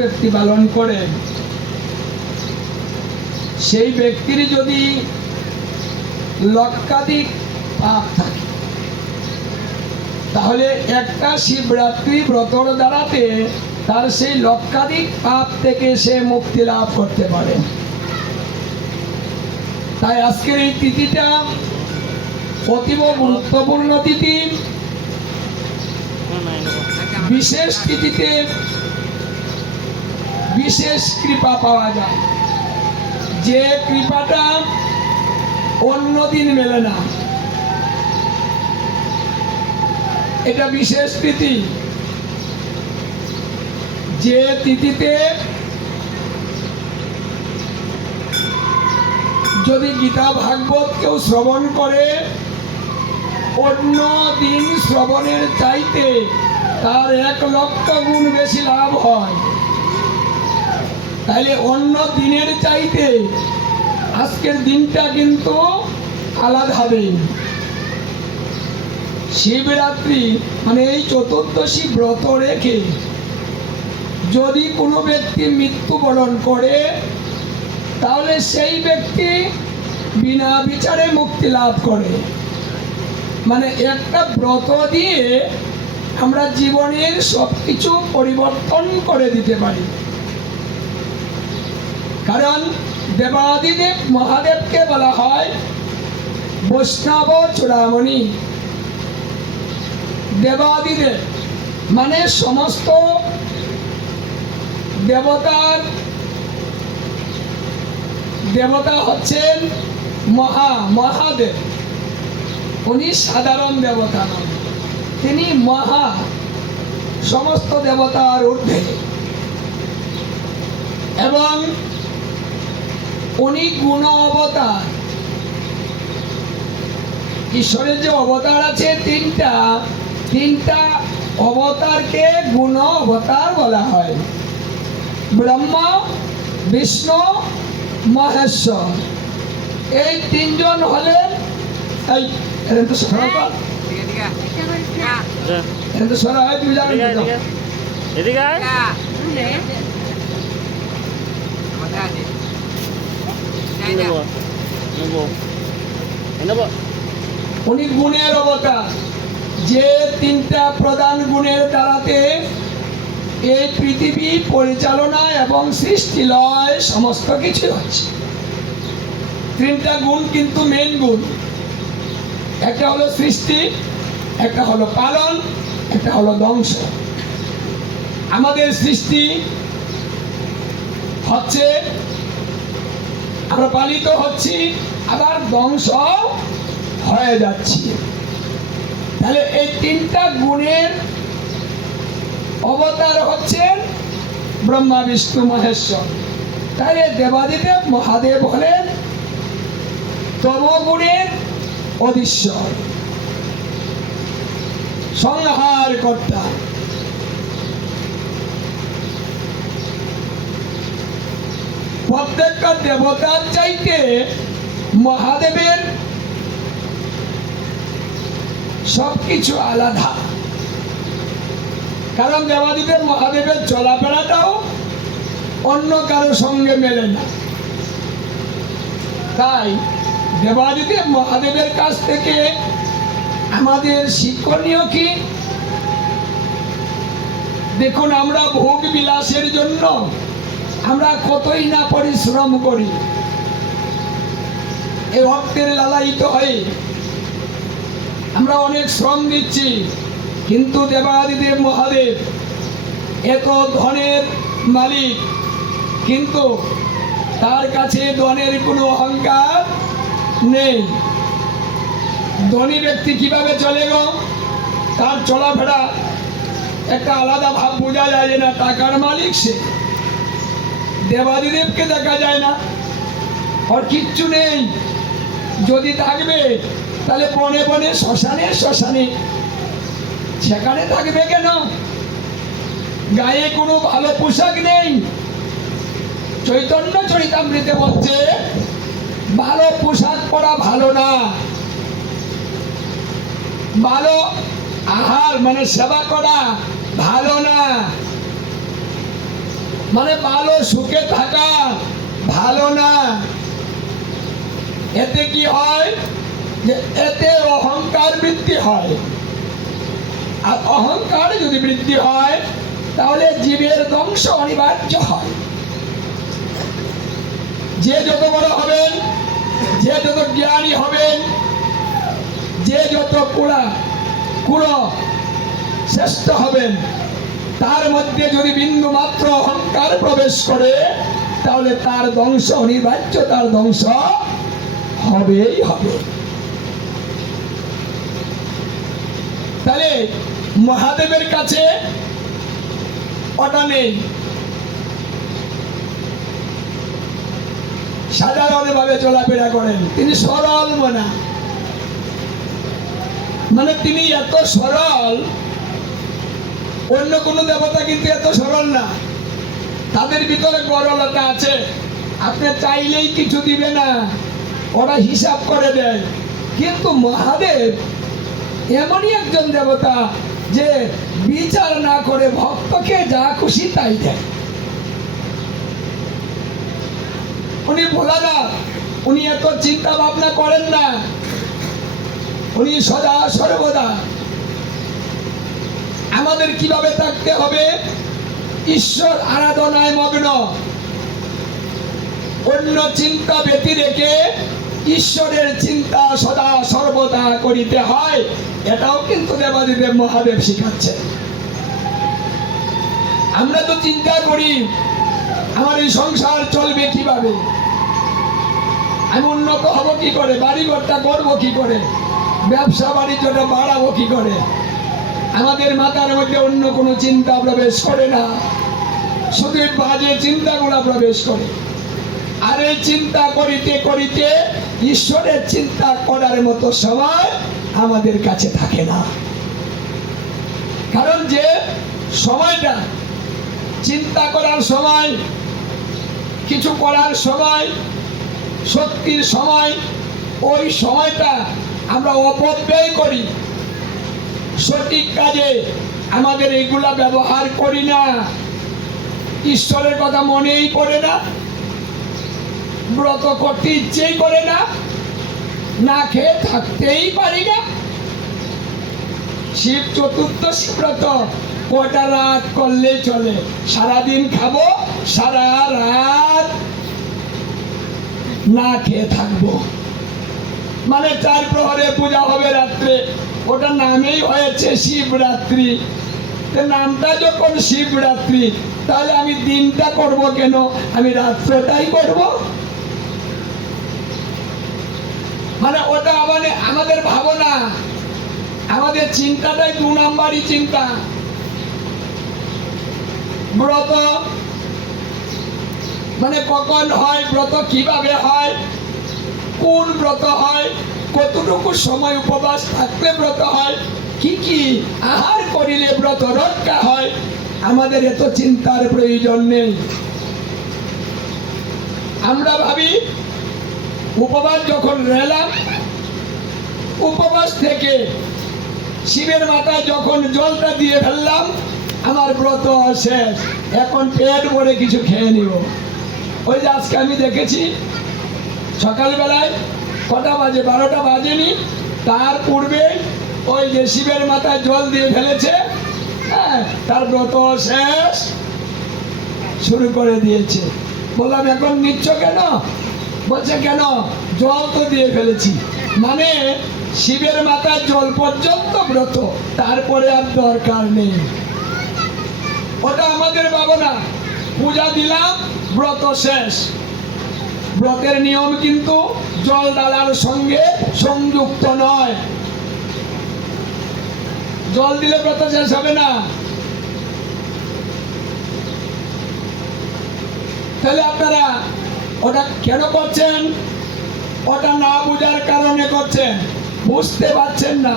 ব্যক্তি পালন করেন সেই ব্যক্তির যদি লক্ষাধিক পাপ থাকে তাহলে একটা শিবরাত্রি ব্রতর দ্বারাতে তার সেই লক্ষাধিক পাপ থেকে সে মুক্তি লাভ করতে পারে। তাই আজকের এই তিথিটা অতীব গুরুত্বপূর্ণ তিথি। বিশেষ তিথিতে বিশেষ কৃপা পাওয়া যায়, যে কৃপাটা অন্য দিন মেলে না। এটা বিশেষ তিথি, যে তিথিতে যদি গীতা ভাগবত কেউ শ্রবণ করে অন্য দিন শ্রবণের চাইতে তার 1,00,000 গুণ বেশি লাভ হয়। তাইলে অন্য দিনের চাইতে আজকের দিনটা কিন্তু আলাদা হবে। শিবরাত্রি মানে এই চতুর্দশী ব্রত রেখে যদি কোনো ব্যক্তি মৃত্যুবরণ করে তাহলে সেই ব্যক্তি বিনা বিচারে মুক্তি লাভ করে। মানে একটা ব্রত দিয়ে আমরা জীবনের সবকিছু পরিবর্তন করে দিতে পারি। কারণ দেবাদিদেব মহাদেবকে বলা হয় বৈষ্ণব চূড়ামণি। দেবাদিদেব মানে সমস্ত দেবতা হচ্ছেন মহাদেব। উনি সাধারণ দেবতা নন, তিনি মহা, সমস্ত দেবতার ঊর্ধ্বে। এবং উনি গুণ অবতার। ঈশ্বরের যে অবতার আছে তিনটা অবতারকে গুণ অবতার বলা হয়। ব্রহ্মা, বিষ্ণু, মহেশ্বর, এই তিনজন হলেন উনি গুণের অবতার। যে তিনটা প্রধান গুণের দ্বারাতে এই পৃথিবী পরিচালনা এবং সৃষ্টি লয় সমস্ত কিছু হচ্ছে। তিনটা গুণ কিন্তু মেন গুণ। একটা হলো সৃষ্টি, একটা হলো পালন, একটা হলো ধ্বংস। আমাদের সৃষ্টি হচ্ছে, আমরা পালিত হচ্ছি, আবার ধ্বংস হয়ে যাচ্ছি। তাহলে এই তিনটা গুণের অবতার হচ্ছেন ব্রহ্মা, বিষ্ণু, মহেশ্বর। তাই দেবাদিদেব মহাদেব হলেন তমগুণের অধীশ্বর, সংহার কর্তা। প্রত্যেকটা দেবতার চাইতে মহাদেবের সবকিছু আলাদা। কারণ দেবাদিদেব মহাদেবের চলাফেরাটাও অন্য কারোর সঙ্গে মেলে না। তাই দেবাদিদেব মহাদেবের কাছ থেকে আমাদের শিক্ষণীয় কি? দেখুন, আমরা ভোগ বিলাসের জন্য আমরা কতই না পরিশ্রম করি, এই ভক্তের লালায়িত হয়ে আমরা অনেক শ্রম দিচ্ছি। কিন্তু দেবাদিদেব মহাদেব এত ধনের মালিক, কিন্তু তার কাছে ধনের কোনো অহংকার নেই। ধনী ব্যক্তি কিভাবে চলে গো? তার চলাফেরা একটা আলাদা ভাব, বোঝা যায় যে না টাকার মালিক সে। দেবাদিদেবকে দেখা যায় না, আর কিচ্ছু নেই। যদি থাকবে তাহলে বনে বনে, শ্মশানে শ্মশানে, সেখানে থাকবে কেন? গায়ে কোনো ভালো পোশাক নেই। চৈতন্য চরিতামৃতে বলছে ভালো পোশাক পরা ভালো না, ভালো আহার মানে সেবা করা ভালো না। মানে ভালো সুখে থাকা ভালো না। এতে কি হয় যে এতে অহংকার বৃদ্ধি হয়, আর অহংকার যদি বৃদ্ধি হয় তাহলে জীবের ধ্বংস অনিবার্য হয়। যে যত বড় হবেন, যে যত জ্ঞানী হবেন, যে যত কুড়ো শ্রেষ্ঠ হবেন, তার মধ্যে যদি বিন্দু মাত্র অহংকার প্রবেশ করে তাহলে তার ধ্বংস অনিবার্য, তার ধ্বংস হবেই হবে। তাহলে মহাদেবের কাছে ওটা নেই। সাধারণভাবে চলাফেরা করেন, তিনি সরল মনা, মানে তিনি এত সরল, অন্য কোন দেবতা কিন্তু এত সরল না। তাদের ভিতরে গরলতা আছে, আপনি চাইলেই কিছু দিবে না, ওরা হিসাব করে দেয়। কিন্তু মহাদেব এমনই একজন দেবতা যে বিচার না করে ভক্তকে যা খুশি তাই দেয়। উনি ভোলানাথ, উনি এত চিন্তা ভাবনা করেন না, উনি সদা সর্বদা আমাদের কিভাবে থাকতে হবে, ঈশ্বর আরাধনায় মগ্ন, অন্য চিন্তা ব্যতি রেখে ঈশ্বরের চিন্তা সদা সর্বদা করিতে হয়। এটাও কিন্তু দেবাদিদেব মহাদেব শিখাচ্ছে। আমরা তো চিন্তা করি আমার এই সংসার চলবে কিভাবে, আমি উন্নত হব কি করে, বাড়িঘরটা করবো কি করে, ব্যবসা বাণিজ্যটা বাড়াবো কি করে। আমাদের মাথার মধ্যে অন্য কোনো চিন্তা প্রবেশ করে না, শুধু বাজে চিন্তাগুলো প্রবেশ করে। আর এই চিন্তা করিতে করিতে ঈশ্বরের চিন্তা করার মতো সময় আমাদের কাছে থাকে না। কারণ যে সময়টা চিন্তা করার সময়, কিছু করার সময়, শক্তির সময়, ওই সময়টা আমরা অপব্যয় করি, সঠিক কাজে আমাদের এগুলা ব্যবহার করি না। ঈশ্বরের কথা মনেই পড়ে না, ব্রত করতে ইচ্ছেই করে না, না খেয়ে থাকতেই পারি না। শিব চতুর্দশী ব্রত কটা রাত করলেই চলে, সারাদিন খাবো, সারা রাত না খেয়ে থাকবো। মানে 4 প্রহরে পূজা হবে রাত্রে, ওটা নামেই হয়েছে শিবরাত্রি। নামটা যখন শিবরাত্রি, তাহলে আমি দিনটা করব কেন, আমি রাত্রটাই করব। মানে ওটা মানে আমাদের ভাবনা, আমাদের চিন্তাটাই 2 নাম্বারই চিন্তা। ব্রত মানে কখন হয়, ব্রত কিভাবে হয়, কোন ব্রত হয়, কতটুকু সময় উপবাস থাকলে ব্রত হয়, কি কি আহার করিলে ব্রত রক্ষা হয়, আমাদের এত চিন্তার প্রয়োজন নেই। আমরা ভাবি উপবাস যখন রইলাম, উপবাস থেকে শিবের মাথায় যখন জলটা দিয়ে ফেললাম, আমার ব্রত শেষ, এখন পেট ভরে কিছু খেয়ে নিব। ওই যে আজকে আমি দেখেছি সকালবেলায় কটা বাজে, 12টা বাজেনি, তার পূর্বে ওই যে শিবের মাথায় জল দিয়ে ফেলেছে, হ্যাঁ, তার ব্রত শেষ শুরু করে দিয়েছে। বললাম এখন নিচ্ছ কেন? বলছে কেন, জল তো দিয়ে ফেলেছি। মানে শিবের মাথায় জল পর্যন্ত ব্রত, তারপরে আর দরকার নেই। ওটা আমাদের ভাবনা, পূজা দিলাম ব্রত শেষ। ব্রতের নিয়ম কিন্তু জল ঢালার সঙ্গে সংযুক্ত নয়। জল দিলে ব্রত শেষ হবে না। তাহলে আপনারা ওটা কেন করছেন? ওটা না বুঝার কারণে করছেন, বুঝতে পারছেন না।